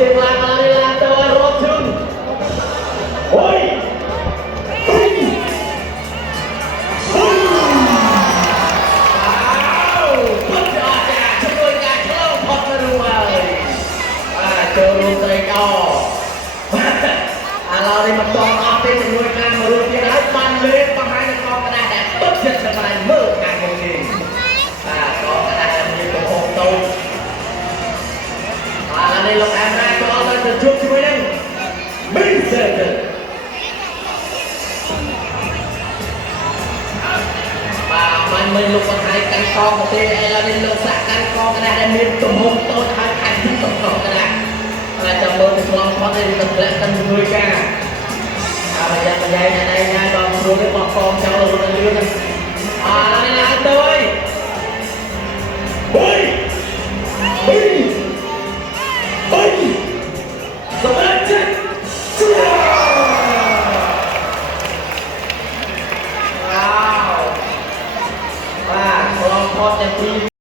ជាឡានឡានទៅរត់ជុំអូយចូលរួមត្រេកអរឥឡូវនេះមកតអស់ទេជាមួយខាងមួយរូបទៀតហើយបានលេងបង្ហាញនៅកងកណ្ដាស់ដែលទុកចិត្តសម្រាប់មើលខាងមុខនេះបាទកងកណ្ដាស់ដែលមានកំហុសតូចឥឡូវនេះលោកអែមរ៉ាក៏អត់ទៅជួបជាមួយនឹងមីសេតបាទមិនមែនលោកបង្ហាញកាន់កងទេឥឡូវនេះលោកសាក់កាន់កងកណ្ដាស់ដែលមានកំហុសតូចហើយខាងទីកងកណ្ដាស់ចាំមើលទៅឆ្លងផុតទេទៅធ្លាក់ទៅមួយការប្រយ័ត្នប្រយែងណែណៃដល់ព្រោះនេះបោះកងចោលទៅលឿនឥឡូវនេះឡើងទៅ